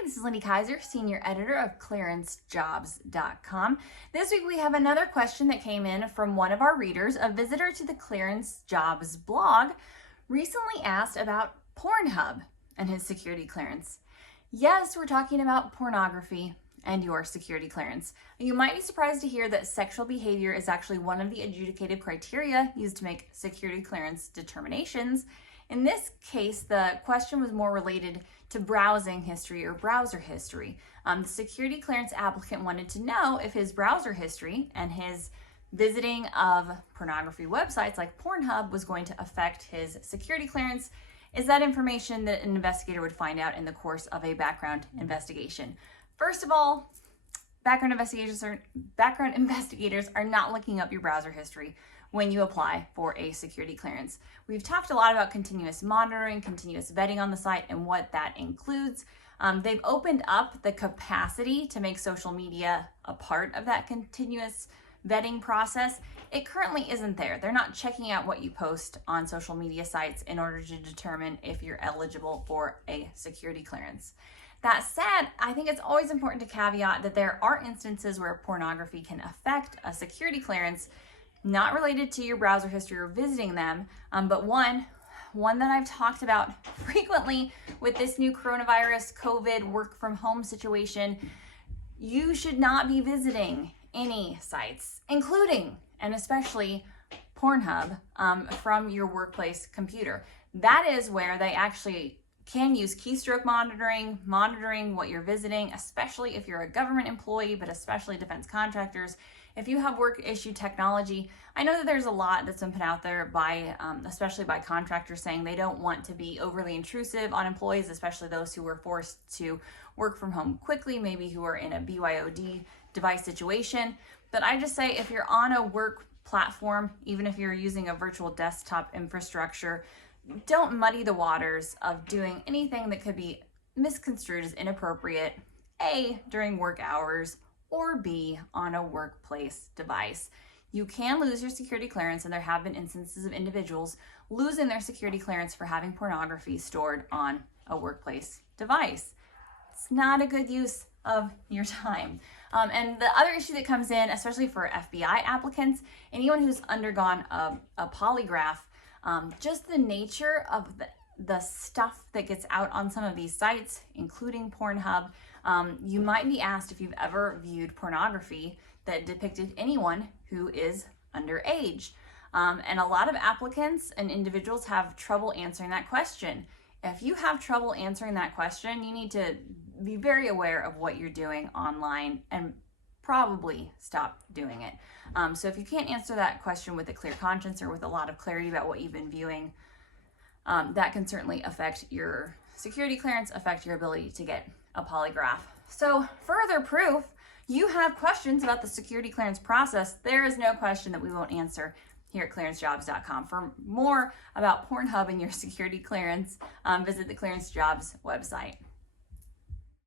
Hi, this is Lindy Kaiser, Senior Editor of ClearanceJobsBlog. This week we have another question that came in from one of our readers. A visitor to the Clearance Jobs blog recently asked about Pornhub and his security clearance. Yes, we're talking about pornography and your security clearance. You might be surprised to hear that sexual behavior is actually one of the adjudicative criteria used to make security clearance determinations. In this case, the question was more related to browsing history or browser history. The security clearance applicant wanted to know if his browser history and his visiting of pornography websites like Pornhub was going to affect his security clearance. Is that information that an investigator would find out in the course of a background investigation? First of all, background investigators are not looking up your browser history when you apply for a security clearance. We've talked a lot about continuous monitoring, continuous vetting on the site, and what that includes. They've opened up the capacity to make social media a part of that continuous vetting process. It currently isn't there. They're not checking out what you post on social media sites in order to determine if you're eligible for a security clearance. That said, I think it's always important to caveat that there are instances where pornography can affect a security clearance, not related to your browser history or visiting them, but one that I've talked about frequently with this new coronavirus COVID work from home situation. You should not be visiting any sites, including and especially Pornhub, from your workplace computer. That is where they actually can use keystroke monitoring what you're visiting, especially if you're a government employee, but especially defense contractors. If you have work issue technology, I know that there's a lot that's been put out there by, especially by contractors, saying they don't want to be overly intrusive on employees, especially those who were forced to work from home quickly, maybe who are in a BYOD device situation. But I just say if you're on a work platform, even if you're using a virtual desktop infrastructure, don't muddy the waters of doing anything that could be misconstrued as inappropriate, A, during work hours, or B, on a workplace device. You can lose your security clearance, and there have been instances of individuals losing their security clearance for having pornography stored on a workplace device. It's not a good use of your time. And the other issue that comes in, especially for FBI applicants, anyone who's undergone a polygraph, just the nature of the stuff that gets out on some of these sites, including Pornhub, you might be asked if you've ever viewed pornography that depicted anyone who is underage. And a lot of applicants and individuals have trouble answering that question. If you have trouble answering that question, you need to be very aware of what you're doing online and probably stop doing it. So if you can't answer that question with a clear conscience or with a lot of clarity about what you've been viewing, that can certainly affect your security clearance, affect your ability to get a polygraph. So further proof, you have questions about the security clearance process. There is no question that we won't answer here at ClearanceJobs.com. For more about Pornhub and your security clearance, visit the Clearance Jobs website.